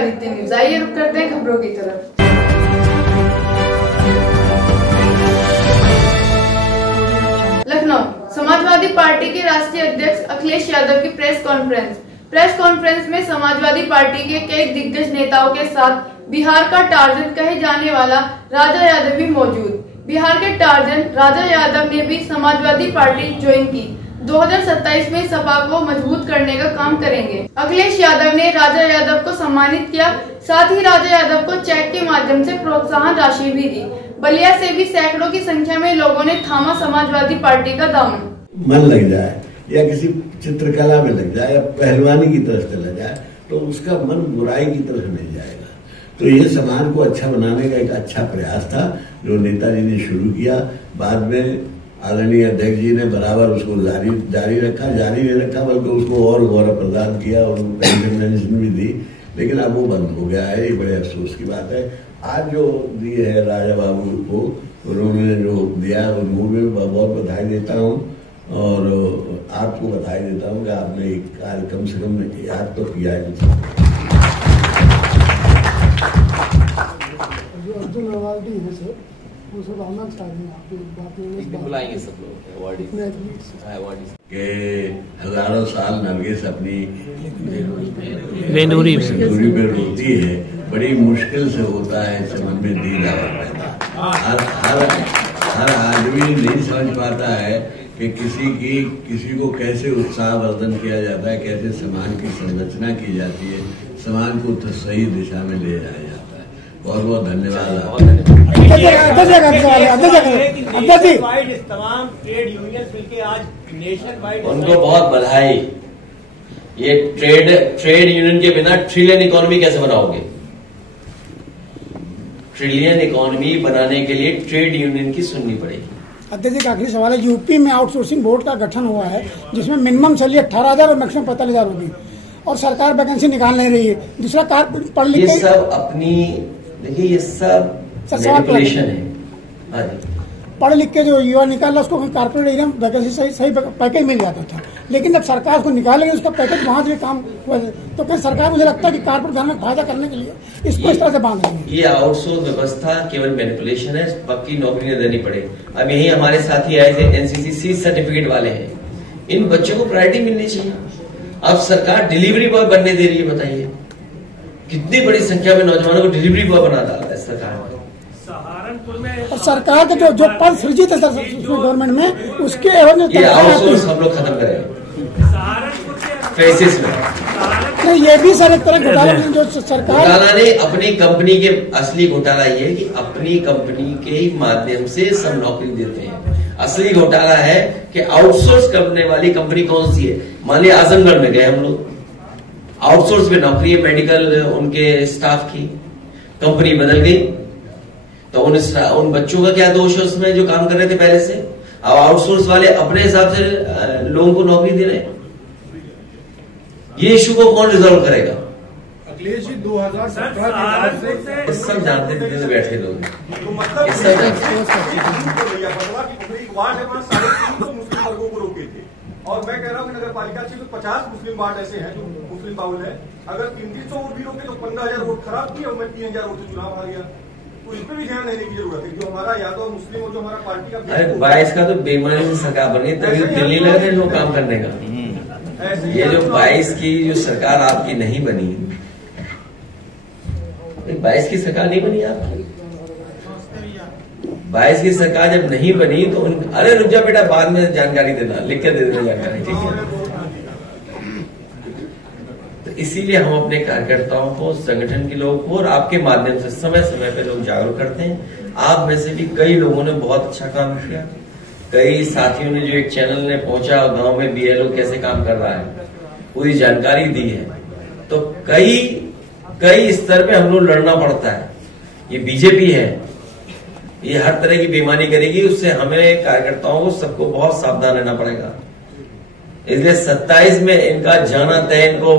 Aditya news. आइए रुक करते हैं खबरों की तरफ। लखनऊ, समाजवादी पार्टी के राष्ट्रीय अध्यक्ष अखिलेश यादव की प्रेस कॉन्फ्रेंस में समाजवादी पार्टी के कई दिग्गज नेताओं के साथ बिहार का टार्जन कहे जाने वाला राजा यादव भी मौजूद। बिहार के टार्जन राजा यादव ने भी समाजवादी पार्टी ज्वाइन की। 2027 में सपा को मजबूत करने का काम करेंगे। अखिलेश यादव ने राजा यादव को सम्मानित किया, साथ ही राजा यादव को चेक के माध्यम से प्रोत्साहन राशि भी दी। बलिया से भी सैकड़ों की संख्या में लोगों ने थामा समाजवादी पार्टी का दामन। मन लग जाए या किसी चित्रकला में लग जाए या पहलवानी की तरफ चला जाए तो उसका मन बुराई की तरफ नहीं जाएगा। तो ये समाज को अच्छा बनाने का एक अच्छा प्रयास था जो नेताजी ने शुरू किया। बाद में आदरणीय अध्यक्ष जी ने बराबर उसको जारी नहीं रखा बल्कि उसको और गौरव प्रदान किया और पेंशन भी दी, लेकिन अब वो बंद हो गया है। ये बड़े अफसोस की बात है। आज जो दिए है राजा बाबू को, उन्होंने जो दिया उनको भी बहुत बधाई देता हूँ और आपको बधाई देता हूँ कि आपने एक कार्य कम से कम याद तो किया है। जो अर्जुन अवार्डी है सर, वो सब आना चाहिए। बुलाएंगे सब लोग के हजारों साल नरगिस अपनी बेनूरी पे रोती है। बड़ी मुश्किल से होता है इस मन में दीद आवा पैदा। हर आदमी नहीं समझ पाता है कि किसी को कैसे उत्साहवर्धन किया जाता है, कैसे समाज की संरचना की जाती है, समाज को तो सही दिशा में ले जाया जाता है। बहुत बहुत धन्यवाद। तमाम ट्रेड यूनियन मिलकर आज नेशन वाइड उनको बहुत बधाई। ये ट्रेड यूनियन के बिना ट्रिलियन इकोनॉमी कैसे बनाओगे? ट्रिलियन इकोनॉमी बनाने के लिए ट्रेड यूनियन की सुननी पड़ेगी। अध्यक्ष जी का आखिरी सवाल है, यूपी में आउटसोर्सिंग बोर्ड का गठन हुआ है जिसमें मिनिमम सैलरी 18,000 और मैक्सिमम 45,000 होगी और सरकार वैकेंसी निकाल नहीं रही है। दूसरा पढ़ लिख ये सब अपनी देखिए, ये सब मैनिपुलेशन है। पढ़ लिख के जो युवा निकाला उसको कारपोरेट एरिया में वैकेंसी सही पैकेज मिल जाता था, लेकिन जब सरकार उसको निकालेगी उसका पैकेज वहां से भी काम हुआ। तो क्या सरकार, मुझे लगता है कि कारपोरेट धन में फायदा करने के लिए इसको इस तरह से बांध रही है। ये आउटसोर्स व्यवस्था केवल मैनिपुलेशन है। पक्की नौकरी न देनी पड़े। अब यही हमारे साथी आए थे एनसीसी सर्टिफिकेट वाले हैं, इन बच्चों को प्रायोरिटी मिलनी चाहिए। अब सरकार डिलीवरी बॉय बनने दे रही है। बताइए कितनी बड़ी संख्या में नौजवानों को डिलीवरी बॉय बना डाला है सरकार। सहारनपुर में और सरकार के जो पद सृजित है गवर्नमेंट में उसके ये आउटसोर्स हम लोग खत्म करें फेसिस में। नहीं, ये भी सर एक तरह घोटाला जो सरकार घोटाला नहीं, अपनी कंपनी के असली घोटाला ये है कि अपनी कंपनी के माध्यम से सब नौकरी देते हैं। असली घोटाला है कि आउटसोर्स करने वाली कंपनी कौन सी है। मान लिया आजमगढ़ में गए हम लोग, आउटसोर्स पे नौकरी है मेडिकल उनके स्टाफ की, कंपनी बदल गई तो उन बच्चों का क्या दोष है उसमें जो काम कर रहे थे पहले से। अब आउटसोर्स वाले अपने हिसाब से लोगों को नौकरी दे रहे हैं। ये इशू को कौन रिजॉल्व करेगा? अखिलेश जी 2017 सब जानते थे बैठे लोग। मुस्लिम वर्गों को रोके थे और मैं कह रहा हूँ नगर पालिका से 50 मुस्लिम वार्ड ऐसे हैं जो मुस्लिम बाहुल है। अगर 300 वोट भी रोके तो 15,000 वोट खराब किए और मैं 3,000 वोट से चुनाव हार गया। तो इस पर भी ध्यान देने की जरूरत है। जो हमारा या तो मुस्लिम और जो हमारा पार्टी का 22 का तो बेईमानी से सरकार बनी, तभी दिल्ली लग रहे लोग काम करने का। ये जो 22 की जो सरकार आपकी नहीं बनी, 22 की सरकार नहीं बनी आपकी। 22 की सरकार जब नहीं बनी तो अरे रुक जा बेटा, बाद में जानकारी देना, लिख के दे देना जानकारी, ठीक है। तो इसीलिए हम अपने कार्यकर्ताओं को, संगठन के लोगों को और आपके माध्यम से समय समय पे लोग जागरूक करते हैं। आप में से भी कई लोगों ने बहुत अच्छा काम किया। कई साथियों ने जो एक चैनल ने पहुंचा गांव में बीएलओ कैसे काम कर रहा है पूरी जानकारी दी है। तो कई स्तर पे हम लोग लड़ना पड़ता है। ये बीजेपी है, ये हर तरह की बेईमानी करेगी, उससे हमें कार्यकर्ताओं को सबको बहुत सावधान रहना पड़ेगा। इसलिए 27 में इनका जाना तय, इनको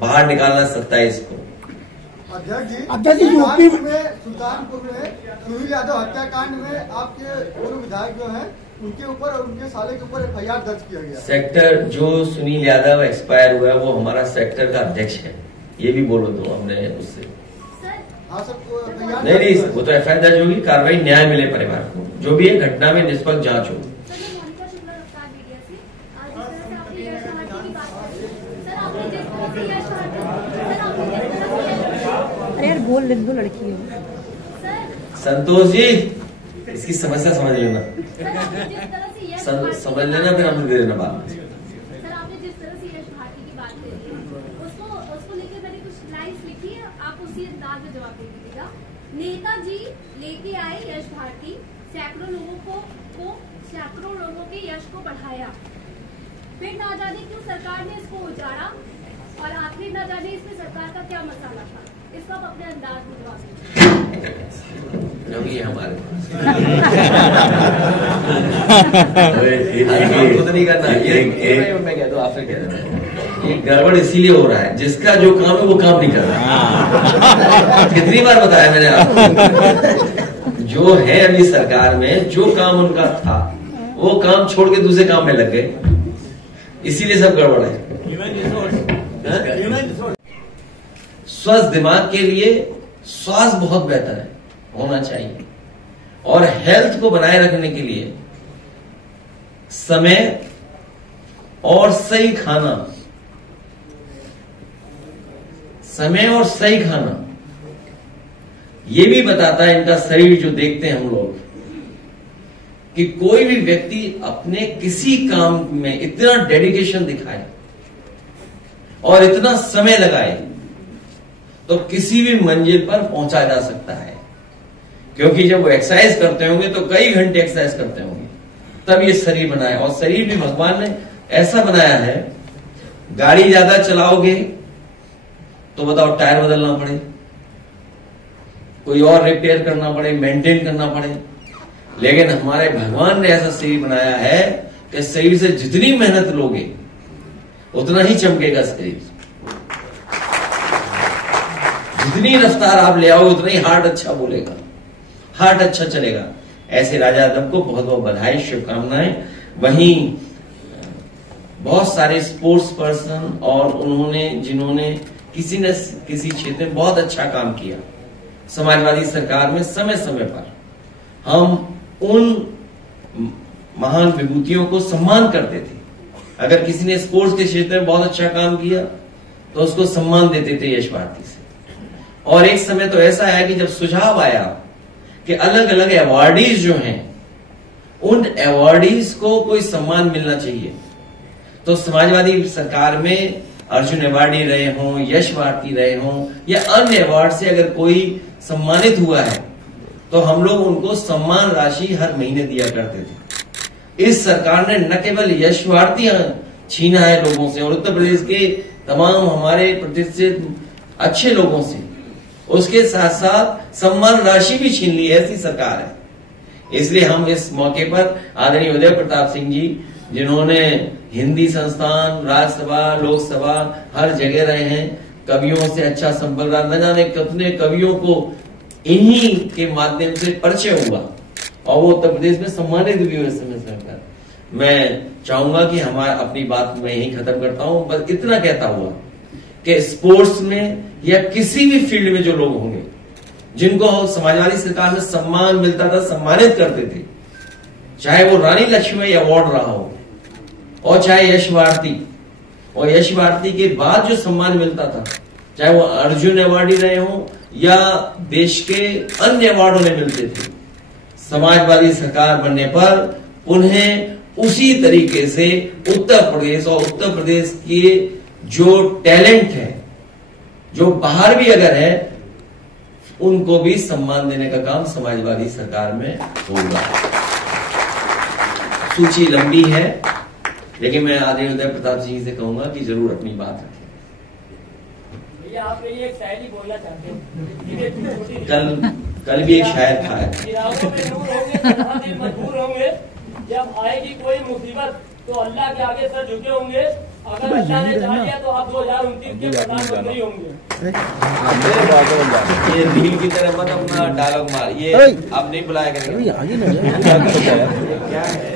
बाहर निकालना 27 को। अध्यक्ष जी यूपी में सुल्तानपुर में सुनील यादव हत्याकांड में आपके पूर्व विधायक जो हैं उनके ऊपर और उनके साले के ऊपर एफआईआर दर्ज किया गया। सेक्टर जो सुनील यादव एक्सपायर हुआ है वो हमारा सेक्टर का अध्यक्ष है। ये भी बोलो तो हमने उससे हाँ सर, नहीं, वो तो एफआईआर दर्ज होगी, कार्रवाई न्याय मिले परिवार को, जो भी है घटना में निष्पक्ष जांच हो। अरे यार बोल ले दो, लड़की हो। संतोष जी, इसकी समस्या समझ लेना, समझ लेना, फिर हमसे दे देना बात। सर, आपने जिस तरह से यश भारती की बात करी है, उसको लेकर मैंने कुछ लाइन्स लिखी है, आप उसी अंदाज में जवाब दे दीजिएगा। नेताजी लेके आए यश भारती, सैकड़ों लोगों के यश को बढ़ाया, फिर ना जाने क्यों सरकार ने इसको उजाड़ा, और आखिर ना जाने इसमें सरकार का क्या मसाला था। इसको आप अपने अंदाज में जवाब दीजिए। हमारे खुद नहीं करना, मैं कह दूं, आपसे कह रहा हूं, ये गड़बड़ इसीलिए हो रहा है, जिसका जो काम है वो काम नहीं कर रहा। कितनी बार बताया मैंने आपको, जो है अभी सरकार में, जो काम उनका था वो काम छोड़ के दूसरे काम में लग गए, इसीलिए सब गड़बड़ है। स्वस्थ दिमाग के लिए स्वास्थ्य बहुत बेहतर है, होना चाहिए, और हेल्थ को बनाए रखने के लिए समय और सही खाना, समय और सही खाना, ये भी बताता है इनका शरीर जो देखते हैं हम लोग, कि कोई भी व्यक्ति अपने किसी काम में इतना डेडिकेशन दिखाए और इतना समय लगाए तो किसी भी मंजिल पर पहुंचा जा सकता है। क्योंकि जब वो एक्सरसाइज करते होंगे तो कई घंटे एक्सरसाइज करते होंगे, तब ये शरीर बनाया, और शरीर भी भगवान ने ऐसा बनाया है, गाड़ी ज्यादा चलाओगे तो बताओ टायर बदलना पड़े, कोई और रिपेयर करना पड़े, मेंटेन करना पड़े, लेकिन हमारे भगवान ने ऐसा शरीर बनाया है कि शरीर से जितनी मेहनत लोगे उतना ही चमकेगा शरीर, जितनी रफ्तार आप ले आओगे उतना ही हार्ट अच्छा बोलेगा, हार्ट अच्छा चलेगा। ऐसे राजा यादव को बहुत बहुत बधाई, शुभकामनाएं। वहीं बहुत सारे स्पोर्ट्स पर्सन और उन्होंने जिन्होंने किसी न किसी क्षेत्र में बहुत अच्छा काम किया, समाजवादी सरकार में समय समय पर हम उन महान विभूतियों को सम्मान करते थे। अगर किसी ने स्पोर्ट्स के क्षेत्र में बहुत अच्छा काम किया तो उसको सम्मान देते थे यश भारती से। और एक समय तो ऐसा है कि जब सुझाव आया कि अलग अलग अवार्डीज जो हैं, उन अवार्डीज को कोई सम्मान मिलना चाहिए, तो समाजवादी सरकार में अर्जुन अवार्डी रहे हों, यश भारती रहे हों, या अन्य अवार्ड से अगर कोई सम्मानित हुआ है तो हम लोग उनको सम्मान राशि हर महीने दिया करते थे। इस सरकार ने न केवल यश भारती छीना है लोगों से, और उत्तर प्रदेश के तमाम हमारे प्रतिष्ठित अच्छे लोगों से, उसके साथ साथ सम्मान राशि भी छीन ली, ऐसी सरकार है। इसलिए हम इस मौके पर आदरणीय उदय प्रताप सिंह जी, जिन्होंने हिंदी संस्थान, राज्यसभा, लोकसभा हर जगह रहे हैं, कवियों से अच्छा संपर्क रहा, न जाने कितने कवियों को इन्हीं के माध्यम से परिचय हुआ और वो उत्तर प्रदेश में सम्मानित भी हुए समय पर। मैं चाहूंगा कि हमारा अपनी बात मैं यही खत्म करता हूं, बस इतना कहता हुआ कि स्पोर्ट्स में या किसी भी फील्ड में जो लोग होंगे जिनको समाजवादी सरकार में सम्मान मिलता था, सम्मानित करते थे, चाहे वो रानी लक्ष्मीबाई अवार्ड रहा हो और चाहे यश भारती, और यश भारती के बाद जो सम्मान मिलता था, चाहे वो अर्जुन अवार्डी रहे हो या देश के अन्य अवार्ड उन्हें मिलते थे, समाजवादी सरकार बनने पर उन्हें उसी तरीके से उत्तर प्रदेश और उत्तर प्रदेश के जो टैलेंट है, जो बाहर भी अगर है, उनको भी सम्मान देने का काम समाजवादी सरकार में होगा। सूची लंबी है, लेकिन मैं आदरणीय उदय प्रताप सिंह से कहूंगा कि जरूर अपनी बात रखें। भैया, आप ये एक शायरी बोलना चाहते हैं? कल भी एक शायर था, मजबूर होंगे, जब आएगी कोई मुसीबत तो अल्लाह के आगे सर झुके होंगे, अगर अल्लाह ने चाह लिया तो आप 2029 के प्रधानमंत्री होंगे। ये रील की तरह मत अपना डायलॉग मार, ये आप नहीं बुलाया करेंगे। क्या है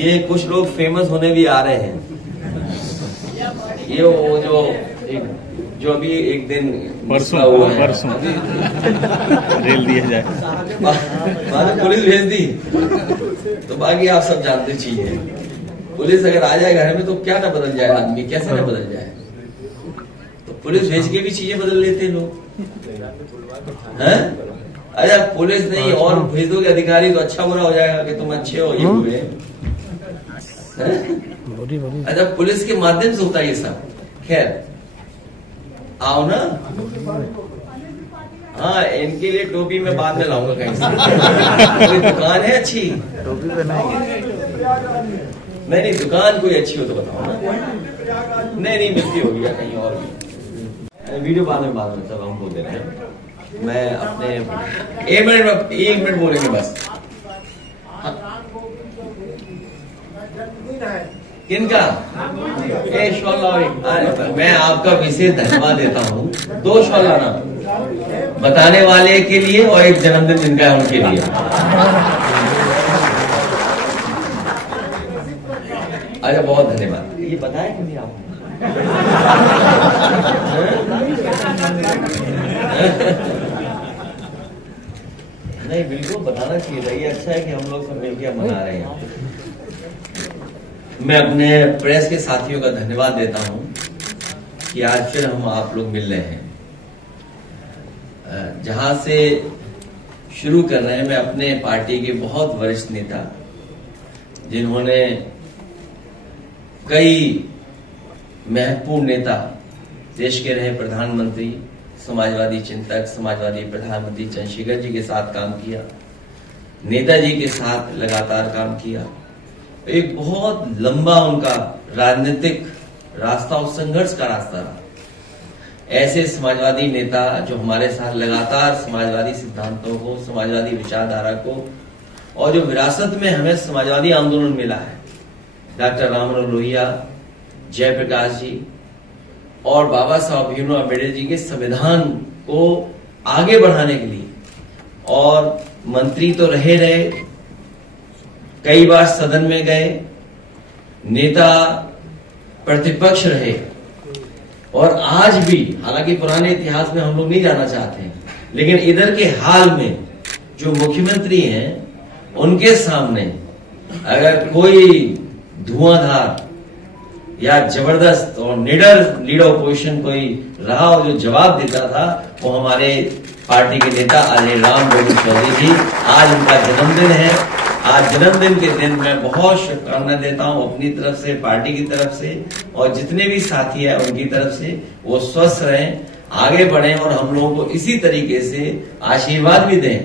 ये कुछ लोग फेमस होने भी आ रहे हैं। ये वो जो अभी एक दिन परसों रेल दिया जाए, पुलिस भेज दी, तो बाकी आप सब जानते चीजें। पुलिस अगर आ जाए घर में तो क्या ना बदल जाए आदमी, कैसा ना बदल जाए। तो पुलिस भेज के भी चीजें बदल लेते हैं लोग, हैं? अरे पुलिस नहीं और भेज दोगे अधिकारी तो अच्छा बुरा हो जाएगा कि तुम अच्छे हो, ये हुए। अच्छा, पुलिस के माध्यम से होता है ये सब। खैर आओ ना, हाँ इनके लिए टोपी मैं बाद में लाऊंगा कहीं से। कोई दुकान है अच्छी? टोपी पहनाएंगे? नहीं, दुकान कोई अच्छी हो तो बताओ ना। नहीं मिलती होगी या कहीं और भी। वीडियो बाद में सब हम बोल दे रहे हैं। मैं अपने 1 मिनट बोलेंगे बस। किनका? मैं आपका विशेष धन्यवाद देता हूँ। 2 शॉल लाना, बताने वाले के लिए और एक जन्मदिन जिनका है उनके लिए। अच्छा, बहुत धन्यवाद। ये बताया कि नहीं आपको? नहीं, बिल्कुल बताना चाहिए था। ये अच्छा है कि हम लोग सब मिलकर मना रहे हैं। मैं अपने प्रेस के साथियों का धन्यवाद देता हूं कि आज फिर हम आप लोग मिल रहे हैं। जहां से शुरू कर रहे हैं, मैं अपने पार्टी के बहुत वरिष्ठ नेता जिन्होंने कई महत्वपूर्ण नेता, देश के रहे प्रधानमंत्री, समाजवादी चिंतक, समाजवादी प्रधानमंत्री चंद्रशेखर जी के साथ काम किया, नेताजी के साथ लगातार काम किया। एक बहुत लंबा उनका राजनीतिक रास्ता और संघर्ष का रास्ता रहा। ऐसे समाजवादी नेता जो हमारे साथ लगातार समाजवादी सिद्धांतों को, समाजवादी विचारधारा को, और जो विरासत में हमें समाजवादी आंदोलन मिला है, डॉक्टर राममनोहर लोहिया, जयप्रकाश जी और बाबा साहब भीमराव अम्बेडकर जी के संविधान को आगे बढ़ाने के लिए, और मंत्री तो रहे, कई बार सदन में गए, नेता प्रतिपक्ष रहे, और आज भी, हालांकि पुराने इतिहास में हम लोग नहीं जाना चाहते हैं, लेकिन इधर के हाल में जो मुख्यमंत्री हैं, उनके सामने अगर कोई धुआंधार या जबरदस्त और निडर लीडर ऑपोजिशन कोई रहा और जो जवाब देता था, वो हमारे पार्टी के नेता आदरणीय राम गोविंद चौधरी जी। आज उनका जन्मदिन है। आज जन्मदिन के दिन मैं बहुत शुभकामनाएं देता हूं अपनी तरफ से, पार्टी की तरफ से, और जितने भी साथी हैं उनकी तरफ से। वो स्वस्थ रहें, आगे बढ़ें और हम लोगों को इसी तरीके से आशीर्वाद भी दें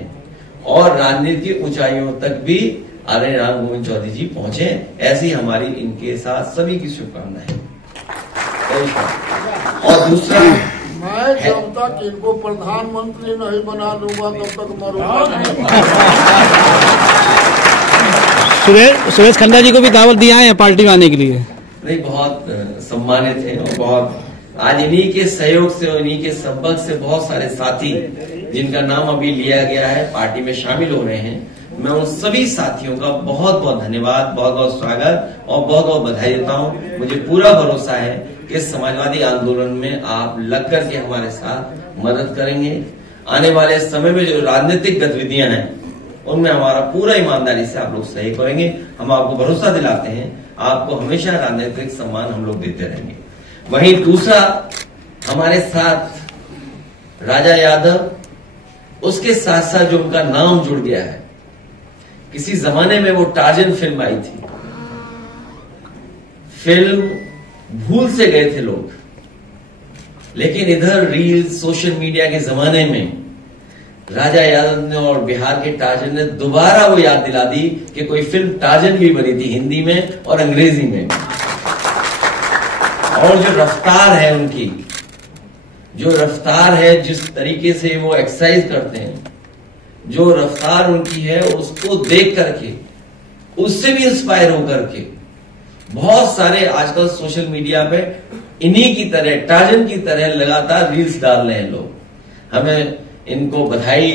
और राजनीति की ऊंचाइयों तक भी आदरणीय राम गोविंद चौधरी जी पहुंचे। ऐसी हमारी इनके साथ सभी की शुभकामनाएं। और दूसरा, मैं जब तक इनको प्रधानमंत्री नहीं बना दूंगा तब तक मरूंगा नहीं। सुरेश खन्ना जी को भी दावत दिया है पार्टी में आने के लिए? नहीं, बहुत सम्मानित है और बहुत आज इन्हीं के सहयोग से और इन्हीं के संपर्क से बहुत सारे साथी जिनका नाम अभी लिया गया है पार्टी में शामिल हो रहे हैं। मैं उन सभी साथियों का बहुत बहुत धन्यवाद, बहुत बहुत स्वागत और बहुत बहुत बधाई देता हूं। मुझे पूरा भरोसा है कि समाजवादी आंदोलन में आप लग करके हमारे साथ मदद करेंगे। आने वाले समय में जो राजनीतिक गतिविधियां हैं उनमें हमारा पूरा ईमानदारी से आप लोग सहयोग करेंगे। हम आपको भरोसा दिलाते हैं, आपको हमेशा राजनीतिक सम्मान हम लोग देते रहेंगे। वहीं दूसरा, हमारे साथ राजा यादव, उसके साथ साथ जो उनका नाम जुड़ गया है, किसी जमाने में वो टार्जन फिल्म आई थी, फिल्म भूल से गए थे लोग, लेकिन इधर रील, सोशल मीडिया के जमाने में राजा यादव ने और बिहार के टार्जन ने दोबारा वो याद दिला दी कि कोई फिल्म टार्जन भी बनी थी हिंदी में और अंग्रेजी में। और जो रफ्तार है उनकी, जो रफ्तार है, जिस तरीके से वो एक्सरसाइज करते हैं, जो रफ्तार उनकी है, उसको देख करके, उससे भी इंस्पायर होकर के बहुत सारे आजकल सोशल मीडिया पे इन्हीं की तरह, टार्जन की तरह लगातार रील्स डाल रहे हैं लोग। हमें इनको बधाई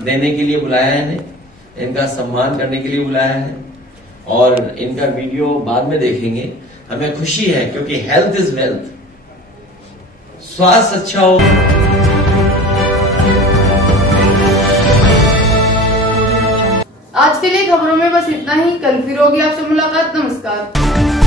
देने के लिए बुलाया है, इनका सम्मान करने के लिए बुलाया है। और इनका वीडियो बाद में देखेंगे। हमें खुशी है क्योंकि हेल्थ इज वेल्थ, स्वास्थ्य अच्छा हो। आज के लिए खबरों में बस इतना ही। कल फिर होगी आपसे मुलाकात। नमस्कार।